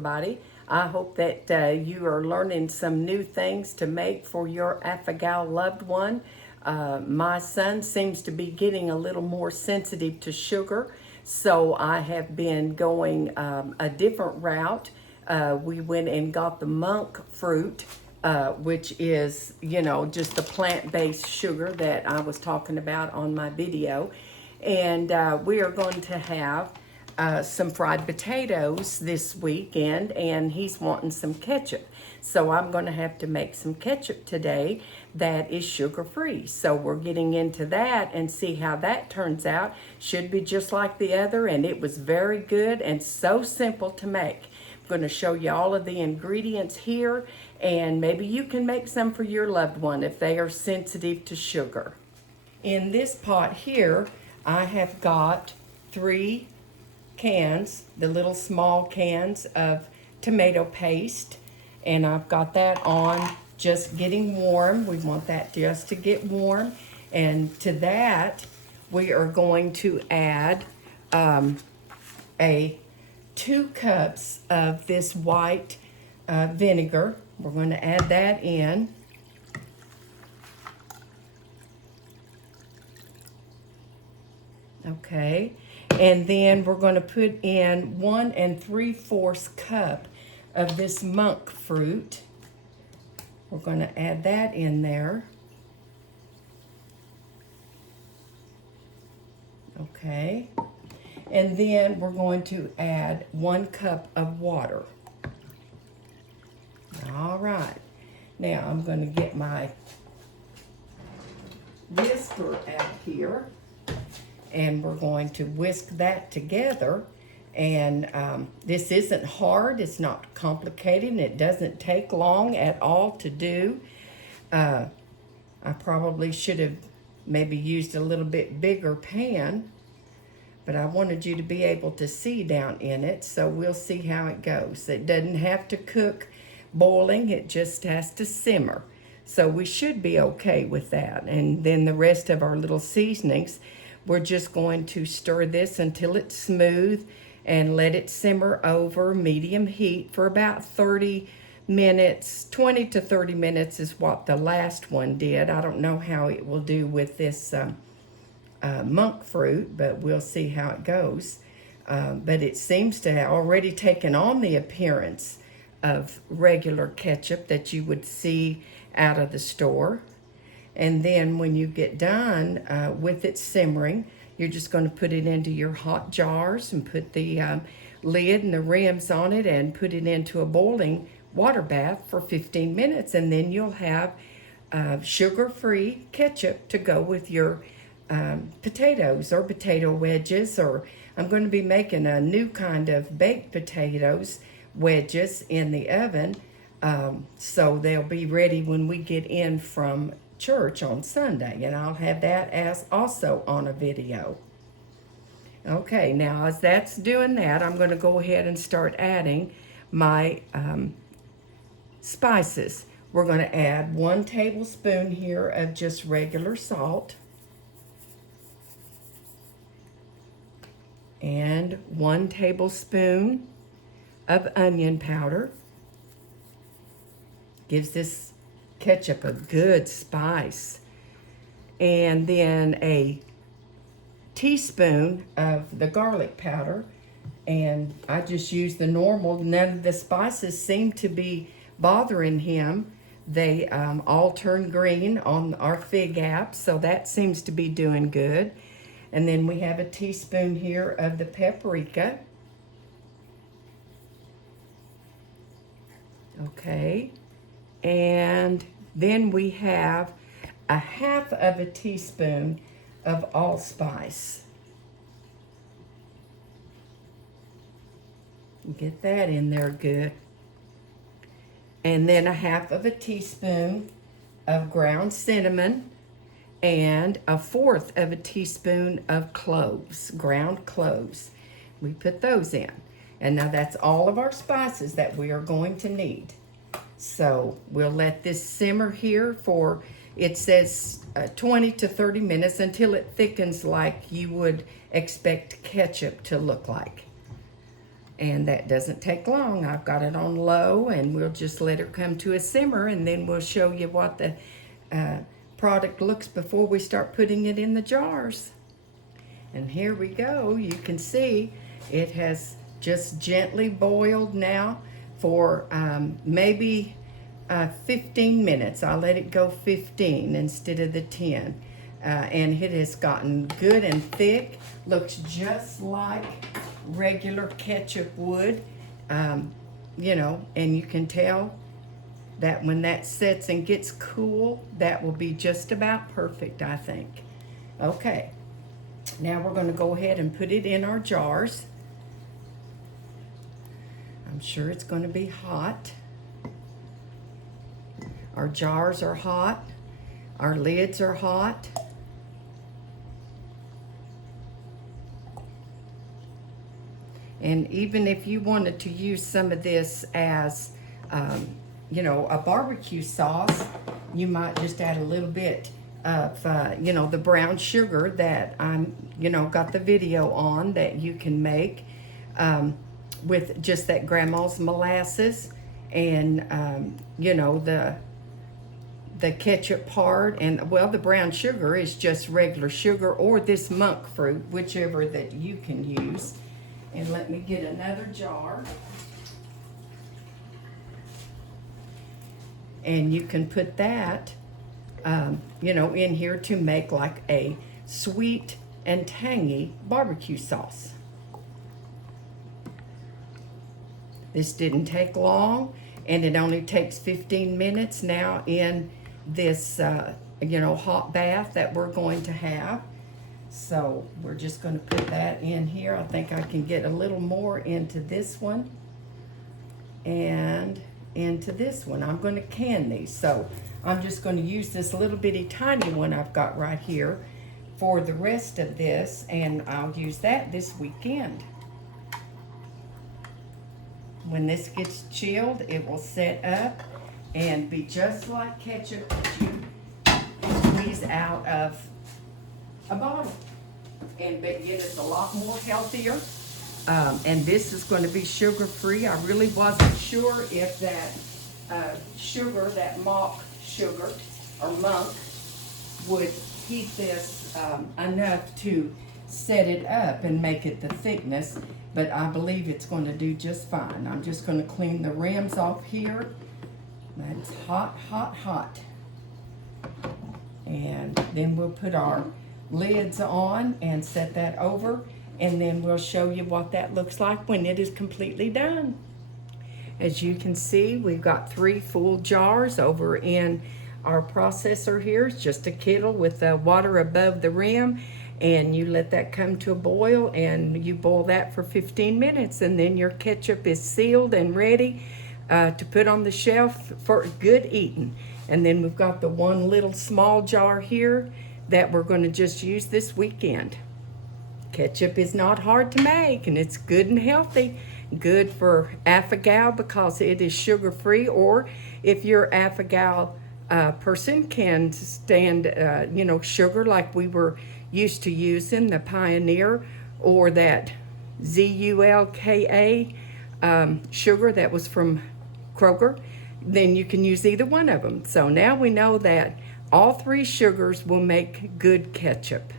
everybody. I hope that you are learning some new things to make for your Afghan loved one. My son seems to be getting a little more sensitive to sugar, so I have been going a different route. We went and got the monk fruit, which is, just the plant-based sugar that I was talking about on my video. And we are going to have some fried potatoes this weekend, and he's wanting some ketchup. So I'm going to have to make some ketchup today that is sugar-free. So we're getting into that and see how that turns out. Should be just like the other, and it was very good and so simple to make. I'm going to show you all of the ingredients here, and maybe you can make some for your loved one if they are sensitive to sugar. In this pot here, I have got 3 cans, the little small cans of tomato paste, and I've got that on just getting warm. We want that just to get warm, and to that we are going to add 2 cups of this white vinegar. We're going to add that in. Okay, and then we're going to put in 1 3/4 cup of this monk fruit. We're going to add that in there. Okay, and then we're going to add 1 cup of water. All right, now I'm going to get my whisker out here, and we're going to whisk that together. And this isn't hard, it's not complicated, and it doesn't take long at all to do. I probably should have maybe used a little bit bigger pan, but I wanted you to be able to see down in it, so we'll see how it goes. It doesn't have to cook boiling, it just has to simmer. So we should be okay with that. And then the rest of our little seasonings, we're just going to stir this until it's smooth and let it simmer over medium heat for about 30 minutes. 20 to 30 minutes is what the last one did. I don't know how it will do with this monk fruit, but we'll see how it goes. But it seems to have already taken on the appearance of regular ketchup that you would see out of the store. And then when you get done with it simmering, you're just going to put it into your hot jars and put the lid and the rims on it and put it into a boiling water bath for 15 minutes. And then you'll have sugar-free ketchup to go with your potatoes or potato wedges. Or I'm going to be making a new kind of baked potatoes wedges in the oven. So they'll be ready when we get in from church on Sunday, and I'll have that as also on a video. Okay, now as that's doing that, I'm going to go ahead and start adding my spices. We're going to add 1 tablespoon here of just regular salt, and 1 tablespoon of onion powder. Gives this ketchup a good spice. And then a teaspoon of the garlic powder, and I just use the normal. None of the spices seem to be bothering him. They all turn green on our fig app, so that seems to be doing good. And then we have a teaspoon here of the paprika. Okay, and then we have a 1/2 teaspoon of allspice. Get that in there good. And then a 1/2 teaspoon of ground cinnamon and a 1/4 teaspoon of cloves, ground cloves. We put those in. And now that's all of our spices that we are going to need. So we'll let this simmer here for, it says 20 to 30 minutes until it thickens like you would expect ketchup to look like. And that doesn't take long. I've got it on low, and we'll just let it come to a simmer, and then we'll show you what the product looks before we start putting it in the jars. And here we go. You can see it has just gently boiled now for maybe 15 minutes. I let it go 15 instead of the 10. And it has gotten good and thick. Looks just like regular ketchup would, you know, and you can tell that when that sets and gets cool, that will be just about perfect, I think. Okay, now we're going to go ahead and put it in our jars. I'm sure it's going to be hot. Our jars are hot. Our lids are hot. And even if you wanted to use some of this as, you know, a barbecue sauce, you might just add a little bit of, you know, the brown sugar that I'm, you know, got the video on that you can make with just that grandma's molasses and, you know, the ketchup part, and well, the brown sugar is just regular sugar or this monk fruit, whichever that you can use. And let me get another jar. And you can put that, you know, in here to make like a sweet and tangy barbecue sauce. This didn't take long, and it only takes 15 minutes now in this, you know, hot bath that we're going to have. So we're just going to put that in here. I think I can get a little more into this one and into this one. I'm going to can these. So I'm just going to use this little bitty tiny one I've got right here for the rest of this, and I'll use that this weekend. When this gets chilled, it will set up and be just like ketchup that you squeeze out of a bottle, and get us a lot more healthier. And this is going to be sugar-free. I really wasn't sure if that sugar, that mock sugar or monk, would heat this enough to set it up and make it the thickness, but I believe it's going to do just fine. I'm just going to clean the rims off here. That's hot, hot, hot. And then we'll put our lids on and set that over, and then we'll show you what that looks like when it is completely done. As you can see, we've got 3 full jars over in our processor here. It's just a kettle with the water above the rim, and you let that come to a boil, and you boil that for 15 minutes, and then your ketchup is sealed and ready to put on the shelf for good eating. And then we've got the one little small jar here that we're going to just use this weekend. Ketchup is not hard to make, and it's good and healthy. Good for Affogal because it is sugar-free, or if your Affogal person can stand, you know, sugar like we were used to using, the Pioneer or that ZULKA sugar that was from Kroger, then you can use either one of them. So now we know that all 3 sugars will make good ketchup.